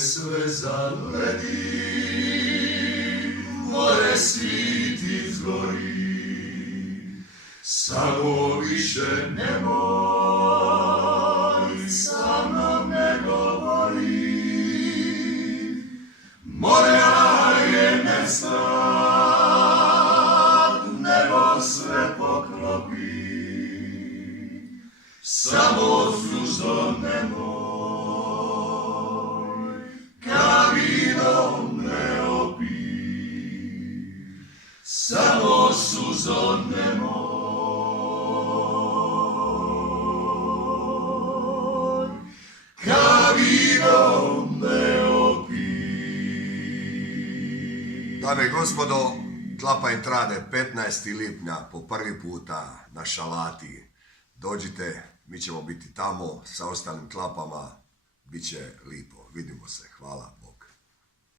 sve zaledi, more sviti zgori, samo više nemoj sa mnom ne govori. Moja je nestat, nebo sve poklopi, samo suzo nemoj, ka vinom ne opi, samo suzo nemoj, ka vinom ne opi. Dame i gospodo, Tlapa in Trade 15. lipnja po prvi puta na Šalati. Dođite, mi ćemo biti tamo sa ostalim tlapama, bit će lipo. Vidimo se, hvala.